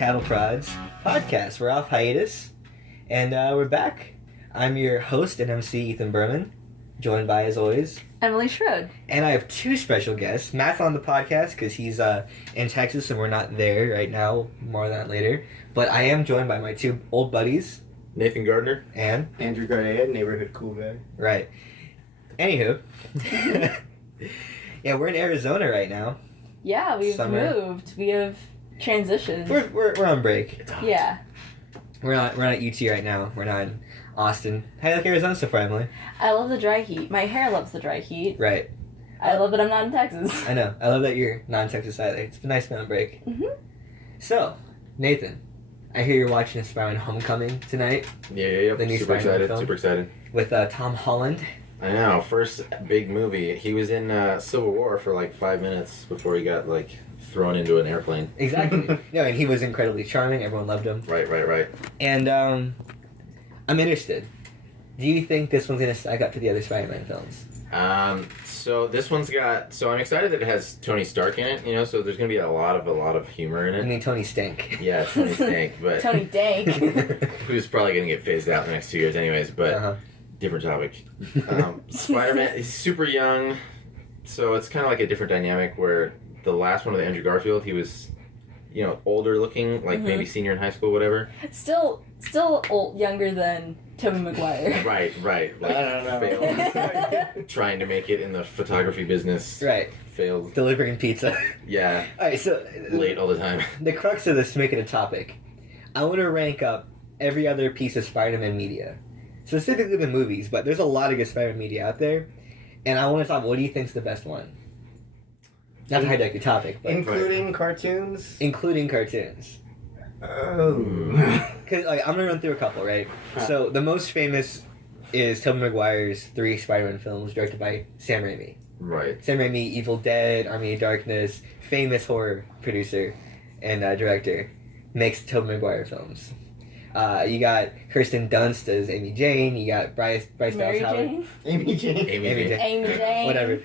Cattle Prods podcast. We're off hiatus, and we're back. I'm your host and MC, Ethan Berman, joined by, as always, Emily Shrode. And I have two special guests. Matt's on the podcast because he's in Texas and we're not there right now. More on that later. But I am joined by my two old buddies. Nathan Gardner. And? Andrew Gardner, neighborhood cool guy. Right. Anywho. Yeah, we're in Arizona right now. Yeah, we've moved. We have transitioned. We're on break. Yeah. We're not at UT right now. We're not in Austin. How do you like Arizona so far, Emily? I love the dry heat. My hair loves the dry heat. Right. I love that I'm not in Texas. I know. I love that you're not in Texas either. It's been nice to be on break. Mm-hmm. So, Nathan, I hear you're watching Spider-Man Homecoming tonight. Yeah. The new super Spider-Man excited. film. Super excited. With Tom Holland. I know. First big movie. He was in Civil War for like 5 minutes before he got like thrown into an airplane. Exactly. No, and he was incredibly charming. Everyone loved him. Right. And I'm interested. Do you think this one's going to stack up to the other Spider-Man films? So this one's got. So I'm excited that it has Tony Stark in it. You know, so there's gonna be a lot of humor in it. I mean, Tony Stank. Yeah, Tony Stank, but Tony Dank. who's probably gonna get phased out in the next 2 years, anyways. But different topic. Spider-Man. He's super young, so it's kind of like a different dynamic. Where the last one with Andrew Garfield, he was, you know, older looking, like maybe senior in high school, whatever. Still younger than Toby McGuire. Right. Like, I don't know. failed. Trying to make it in the photography business. Right. Failed. Delivering pizza. Yeah. Alright, so... Late all the time. The crux of this, to make it a topic, I want to rank up every other piece of Spider-Man media. Specifically the movies, but there's a lot of good Spider-Man media out there. And I want to talk, what do you think's the best one? Not to hijack your topic, but... Including cartoons? Including cartoons. Oh. Because I'm going to run through a couple, right? So, the most famous is Toby Maguire's 3 Spider-Man films directed by Sam Raimi. Right. Sam Raimi, Evil Dead, Army of Darkness, famous horror producer and director, makes Toby Maguire films. You got Kirsten Dunst as Amy Jane. You got Bryce Dallas Howard. Amy Jane. Amy Jane. Whatever.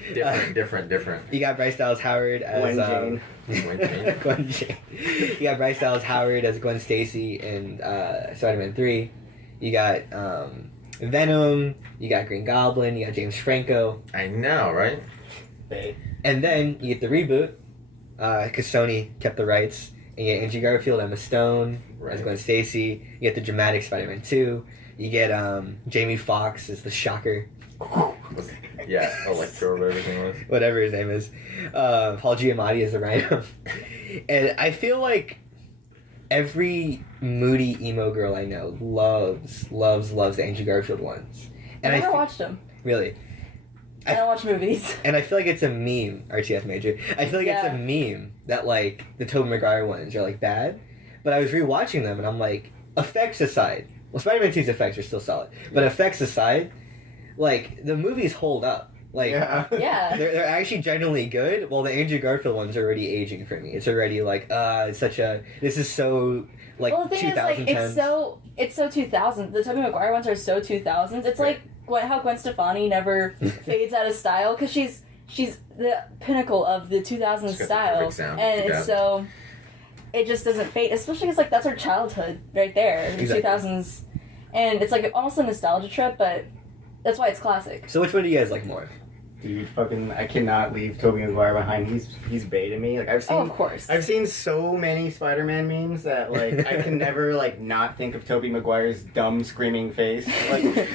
Different. You got Bryce Dallas Howard as Gwen Jane. You got Bryce Dallas Howard as Gwen Stacy in Spider-Man 3. You got Venom. You got Green Goblin. You got James Franco. I know, right? And then you get the reboot because Sony kept the rights. And you get Andrew Garfield, Emma Stone as Gwen Stacy. You get the dramatic Spider-Man 2. You get Jamie Foxx as the Shocker. Yeah, Electro or whatever his name was. Whatever his name is. Paul Giamatti as the Rhino. And I feel like every moody emo girl I know loves the Andrew Garfield ones. And I never watched them. Really? I don't watch movies. And I feel like it's a meme, RTF major. I feel like it's a meme that, like, the Tobey Maguire ones are, like, bad. But I was rewatching them, and I'm like, effects aside. Well, Spider-Man 2's effects are still solid. But effects aside, like, the movies hold up. Like, yeah. They're actually genuinely good, while the Andrew Garfield ones are already aging for me. It's already, like, this is so, like, well, the thing 2010s. is, like, it's so 2000s. The Tobey Maguire ones are so 2000s. It's like how Gwen Stefani never fades out of style, because she's the pinnacle of the 2000s style, and it's so it just doesn't fade, especially because, like, that's her childhood right there, the 2000s, and it's like almost a nostalgia trip, but that's why it's classic. So which one do you guys like more? Dude, I cannot leave Tobey Maguire behind. He's baited me. Like, of course. I've seen so many Spider-Man memes that, like, I can never, like, not think of Tobey Maguire's dumb screaming face. Like,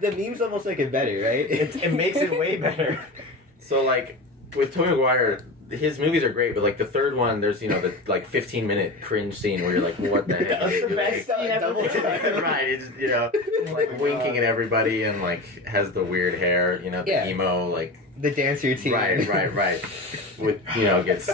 the memes almost make it better, right? It makes it way better. So, like, with Tobey Maguire, his movies are great, but, like, the third one, there's, you know, the, like, 15-minute cringe scene where you're like, what the heck? That's the best scene ever. Right, it's, you know, like, winking at everybody and, like, has the weird hair, you know, the emo, like... The dance routine. Right. With, you know, gets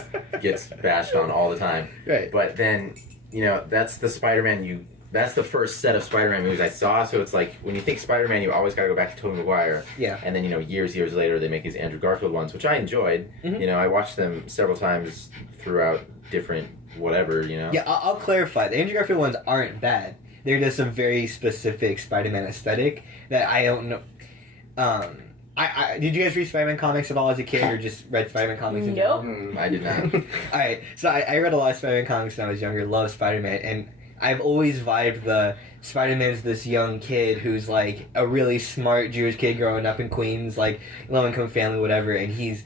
bashed on all the time. Right. But then, you know, that's the Spider-Man that's the first set of Spider-Man movies I saw, so it's like, when you think Spider-Man, you always gotta go back to Tobey Maguire. Yeah. And then, you know, years later, they make these Andrew Garfield ones, which I enjoyed. Mm-hmm. You know, I watched them several times throughout different whatever, you know. Yeah, I'll clarify. The Andrew Garfield ones aren't bad. They're just a very specific Spider-Man aesthetic that I don't know. did you guys read Spider-Man comics at all as a kid, or just read Spider-Man comics in general? I did not. Alright, so I read a lot of Spider-Man comics when I was younger, loved Spider-Man, and I've always vibed the Spider-Man's this young kid who's like a really smart Jewish kid growing up in Queens, like low-income family, whatever, and he's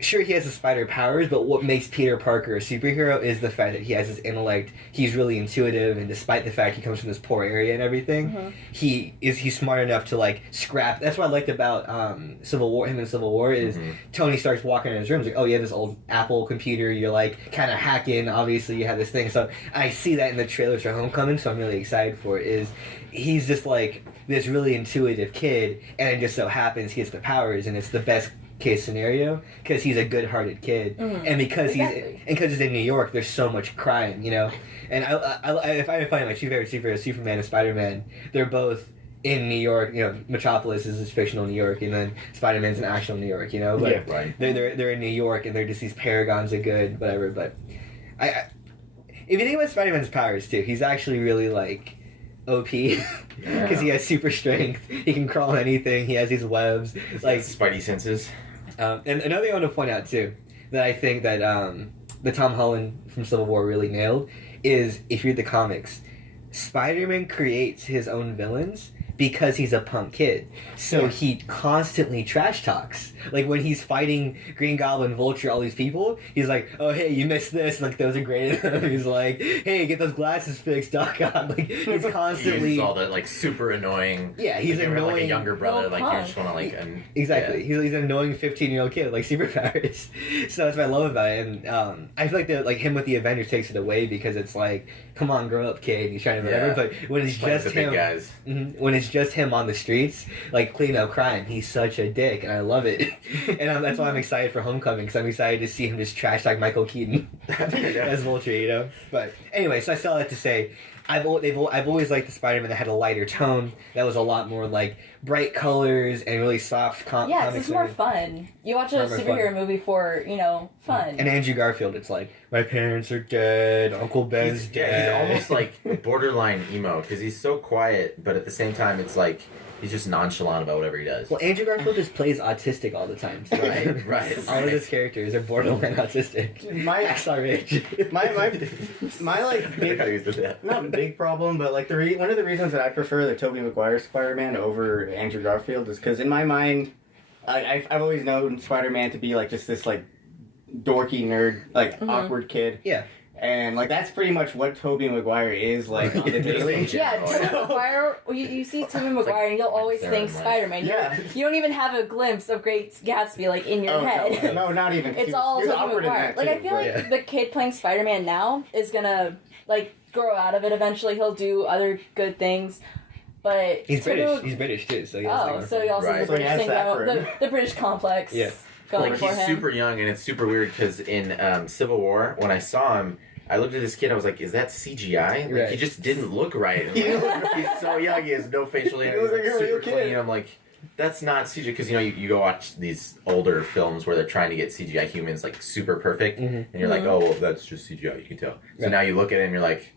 sure he has the spider powers, but what makes Peter Parker a superhero is the fact that he has his intellect. He's really intuitive, and despite the fact he comes from this poor area and everything, he's smart enough to like scrap. That's what I liked about Civil War. Him in Civil War is Tony starts walking in his room. He's like, oh, you have this old Apple computer. You're like kind of hacking. Obviously, you have this thing. So I see that in the trailers for Homecoming. So I'm really excited for it. Is he's just like this really intuitive kid, and it just so happens he gets the powers, and it's the best case scenario because he's a good-hearted kid, and because he's in New York, there's so much crime, you know. And I find it funny. My two favorite superheroes, Superman and Spider-Man, they're both in New York. You know, Metropolis is fictional New York, and then Spider-Man's in actual New York. You know, but they're in New York, and they're just these paragons of good, whatever. But if you think about Spider-Man's powers too, he's actually really like OP because he has super strength. He can crawl on anything. He has these webs, like Spidey senses. And another thing I want to point out too, that I think that the Tom Holland from Civil War really nailed is if you read the comics, Spider-Man creates his own villains because he's a punk kid. So he constantly trash talks. Like when he's fighting Green Goblin, Vulture, all these people, he's like, oh hey, you missed this, like those are great. He's like, hey, get those glasses fixed, Doc Ock. Like he's constantly he uses all that like super annoying. Yeah, he's like, annoying. Like a younger brother, like punk. you just want to like exactly. Yeah. He's an annoying 15-year-old kid, like superpowers. So that's what I love about it. And I feel like him with the Avengers takes it away because it's like, come on, grow up, kid. He's trying to whatever. But when it's just him, guys. When it's just him on the streets, like cleaning up crime, he's such a dick, and I love it. And that's why I'm excited for Homecoming, because I'm excited to see him just trash like Michael Keaton as Vulture, you know. But anyway, so I still have to say, I've always liked the Spider-Man that had a lighter tone, that was a lot more like bright colors and really soft comics. It's more fun. You watch a superhero movie for, fun. And Andrew Garfield, it's like, my parents are dead, Uncle Ben's dead. Yeah, he's almost like borderline emo, because he's so quiet, but at the same time, it's like, he's just nonchalant about whatever he does. Well, Andrew Garfield just plays autistic all the time. So right. All of his characters are borderline autistic. My like big, not big problem, but like one of the reasons that I prefer the Toby McGuire Spider-Man over Andrew Garfield is because in my mind, I've always known Spider-Man to be like just this like dorky nerd, like awkward kid. Yeah. And, like, that's pretty much what Toby McGuire is, like, on the daily. Yeah, Toby McGuire, you see Toby McGuire and you'll always think Spider-Man. Yeah. You don't even have a glimpse of Great Gatsby, like, in your head. No, not even. It's all Toby McGuire. Like, I feel like the kid playing Spider-Man now is gonna, like, grow out of it eventually. He'll do other good things. But he's British. He's British, too. So he so he also has the British thing going, the British complex. Yeah. Like he's super young, and it's super weird because in Civil War, when I saw him, I looked at this kid. I was like, "Is that CGI?" Like he just didn't look right. Like, he's so young. He has no facial hair. He's like super clean. I'm like, that's not CGI because you go watch these older films where they're trying to get CGI humans like super perfect, and you're like, "Oh, well, that's just CGI." You can tell. So now you look at it and you're like,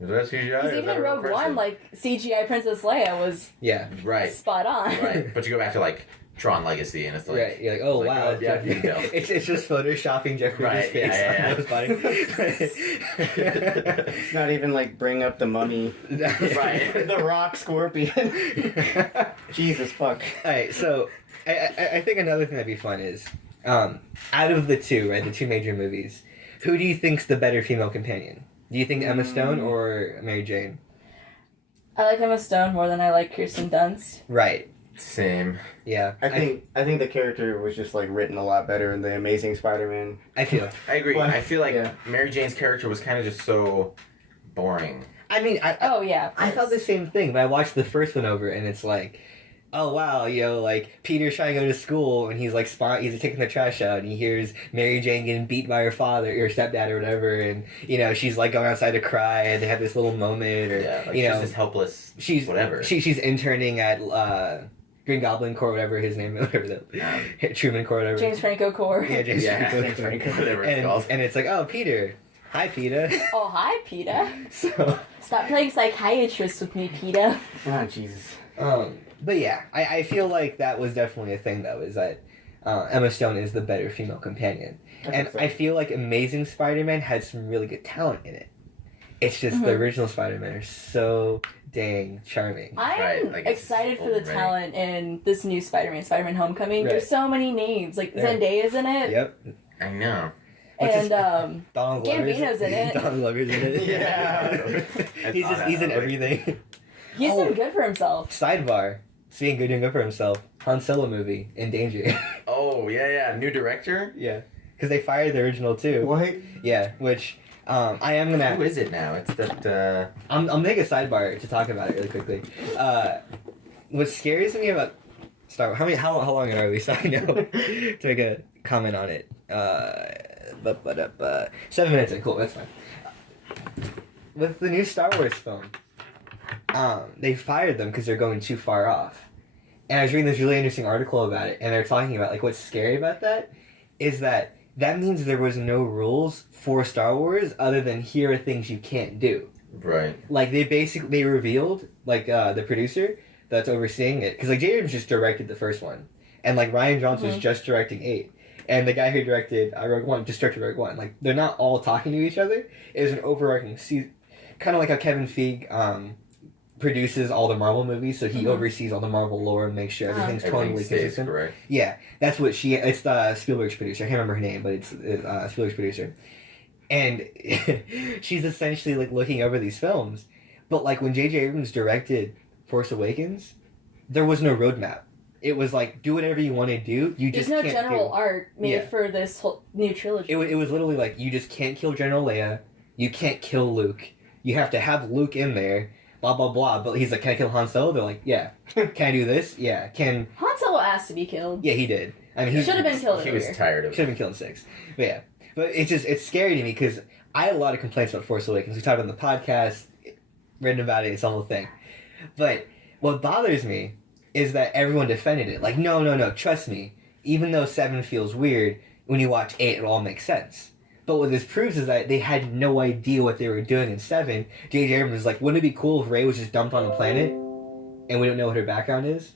is that CGI? Because even in Rogue One, like CGI Princess Leia was spot on. Right, but you go back to like Tron Legacy, and it's like, you're like, oh wow, yeah, you can tell. it's just photoshopping Jeff Bridges' face on those body. It's not even like bring up the Mummy, the Rock, Scorpion. Jesus fuck. All right, so I think another thing that'd be fun is out of the two, right, the two major movies, who do you think's the better female companion? Do you think Emma Stone or Mary Jane? I like Emma Stone more than I like Kirsten Dunst. Right. Same. Yeah. I think the character was just like written a lot better in The Amazing Spider-Man. I agree. But, I feel like Mary Jane's character was kind of just so boring. I mean, I felt the same thing, but I watched the first one over and it's like, oh wow, like Peter's trying to go to school and he's like he's taking the trash out and he hears Mary Jane getting beat by her father or stepdad or whatever, and she's like going outside to cry and they have this little moment, or she's just helpless. She's whatever. She's interning at Green Goblin Corps, whatever his name, whatever Truman Corps, whatever. James Franco Corps. Yeah, James Franco, whatever it's called. And it's like, oh, Peter. Hi, Peter. Oh, hi, Peter. So stop playing psychiatrist with me, Peter. Oh, Jesus. But yeah, I feel like that was definitely a thing, though, is that Emma Stone is the better female companion. I feel like Amazing Spider-Man had some really good talent in it. It's just the original Spider-Man are so dang charming. I'm excited for the talent in this new Spider-Man Homecoming. There's so many names. Like, Zendaya's in it. Yep. I know. And Donald Gambino's in it. Donald Glover's in it. Yeah. he's in everything. He's doing good for himself. Sidebar. Speaking of doing good for himself, Han Solo movie, In Danger. Oh, yeah. New director? Yeah. Because they fired the original, too. What? Yeah, which... I am gonna... Who is it now? It's that, I'll make a sidebar to talk about it really quickly. What scares me about Star Wars... How long are we? So I know to make a comment on it. 7 minutes in. Cool, that's fine. With the new Star Wars film, they fired them because they're going too far off. And I was reading this really interesting article about it, and they're talking about, like, what's scary about that is that means there was no rules for Star Wars other than here are things you can't do. Right. Like, they revealed, like, the producer that's overseeing it, because, like, J. Abrams just directed the first one, and, like, Rian Johnson's just directing 8, and the guy who directed Rogue One just directed Rogue One. Like, they're not all talking to each other. It was an overarching kind of like how Kevin Feige produces all the Marvel movies, so he oversees all the Marvel lore and makes sure everything's totally consistent. Correct. Yeah, that's what it's Spielberg's producer. I can't remember her name, but it's Spielberg's producer. And she's essentially, like, looking over these films. But, like, when J.J. Abrams directed Force Awakens, there was no roadmap. It was like, do whatever you want to do. There's no general arc made for this whole new trilogy. It was literally like, you just can't kill General Leia. You can't kill Luke. You have to have Luke in there. Blah, blah, blah. But he's like, can I kill Han Solo? They're like, yeah. Can I do this? Yeah. Han Solo asked to be killed. Yeah, he did. I mean, he should have been killed earlier. He was tired of it. Should have been killed in 6. But yeah. But it's scary to me because I had a lot of complaints about Force Awakens. We talked on the podcast, written about it, it's the whole thing. But what bothers me is that everyone defended it. Like, no, trust me. Even though 7 feels weird, when you watch 8, it all makes sense. But what this proves is that they had no idea what they were doing in 7. J.J. Abrams was like, wouldn't it be cool if Rey was just dumped on a planet and we don't know what her background is?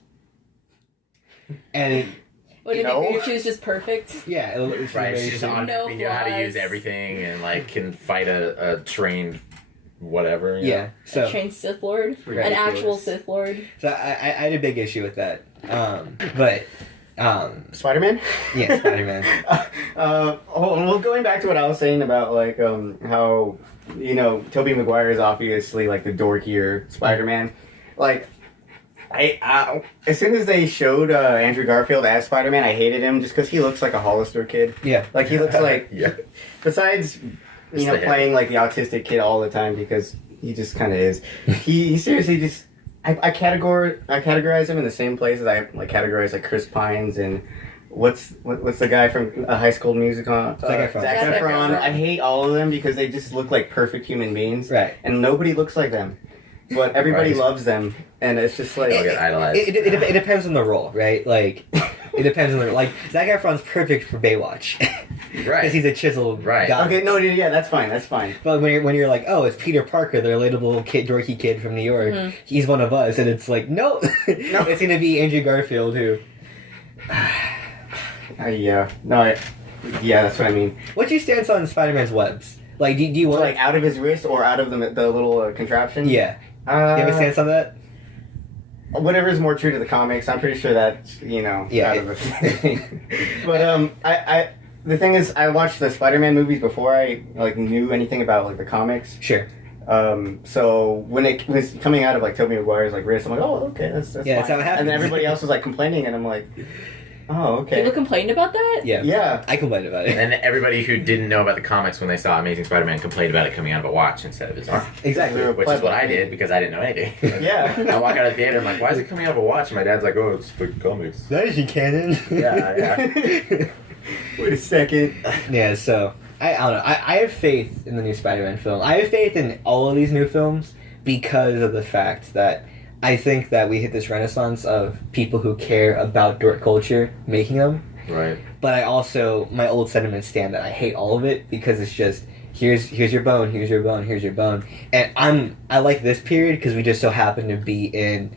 And wouldn't it be great if she was just perfect? Yeah. It's right, she's just on no we know how to use everything and, like, can fight a trained whatever. Yeah. So, a trained Sith Lord. An actual Sith Lord. So I had a big issue with that. But... Spider-Man? Yeah, Spider-Man. Well, going back to what I was saying about, like, how, you know, Toby McGuire is obviously, like, the dorkier Spider-Man. Like, I as soon as they showed Andrew Garfield as Spider-Man, I hated him just because he looks like a Hollister kid. Yeah. Like, he looks like... yeah. Besides, you know, playing, like, the autistic kid all the time because he just kind of is. He seriously just... I categorize him in the same place as I, like, categorize, like, Chris Pines and what's the guy from High School Musical? Zac Efron. I hate all of them because they just look like perfect human beings. Right. And nobody looks like them. But everybody loves them. And it's just like... It depends on the role, right? Like, it depends on the... Like, Zac Efron's perfect for Baywatch. Right. Because he's a chiseled guy. Okay, no, yeah, that's fine. But when you're like, oh, it's Peter Parker, the relatable dorky kid from New York. He's one of us. And it's like, no. It's going to be Andrew Garfield, who... yeah. No, yeah, that's what I mean. What's your stance on Spider-Man's webs? Like, do you want... Like, out of his wrist or out of the little contraption? Yeah. Do you have a stance on that? Whatever's more true to the comics, I'm pretty sure that's, you know, out of the thing. But, the thing is, I watched the Spider-Man movies before I, like, knew anything about, like, the comics. Sure. So when it was coming out of, like, Toby McGuire's, like, wrist, I'm like, oh, okay, that's fine. That's how it happened. And then everybody else was, like, complaining, and I'm like... Oh, okay. People complained about that? Yeah. I complained about it. And everybody who didn't know about the comics when they saw Amazing Spider-Man complained about it coming out of a watch instead of his arm. Exactly. Which is what I did because I didn't know anything. Yeah. I walk out of the theater, I'm like, why is it coming out of a watch? And my dad's like, oh, it's the comics. That is your canon. Yeah. Wait a second. Yeah, so, I don't know. I have faith in the new Spider-Man film. I have faith in all of these new films because of the fact that I think that we hit this renaissance of people who care about dork culture making them. Right. But I also, my old sentiments stand that I hate all of it because it's just, here's your bone, here's your bone, here's your bone. And I like this period because we just so happen to be in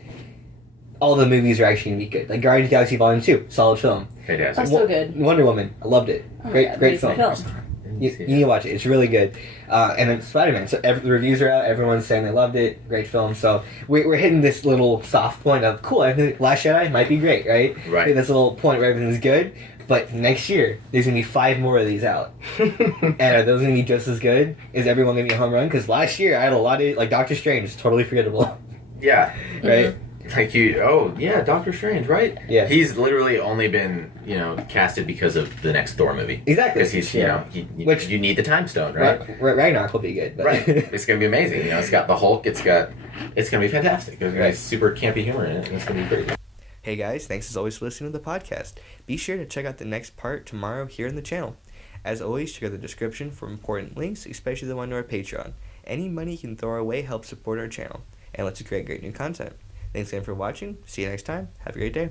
all the movies are actually gonna be good. Like Guardians of the Galaxy Volume 2, solid film. Fantastic. That's so good. Wonder Woman, I loved it. Oh Great film. You need to watch it. It's really good. And then Spider-Man. So the reviews are out. Everyone's saying they loved it. Great film. So we're hitting this little soft point of cool. I think Last Jedi might be great, right? Right. This little point where everything's good. But next year, there's gonna be 5 more of these out. And are those gonna be just as good? Is everyone gonna be a home run? Because last year I had a lot of like Doctor Strange is totally forgettable. Yeah. Right. Mm-hmm. Like Doctor Strange, right? Yeah. He's literally only been, casted because of the next Thor movie. Exactly. Because he's, Which you need the time stone, right? Ragnarok will be good. But. Right. It's gonna be amazing. It's got the Hulk. It's gonna be fantastic. There's gonna be super campy humor in it, and it's gonna be great. Hey guys, thanks as always for listening to the podcast. Be sure to check out the next part tomorrow here in the channel. As always, check out the description for important links, especially the one to our Patreon. Any money you can throw our way helps support our channel and lets us create great new content. Thanks again for watching. See you next time. Have a great day.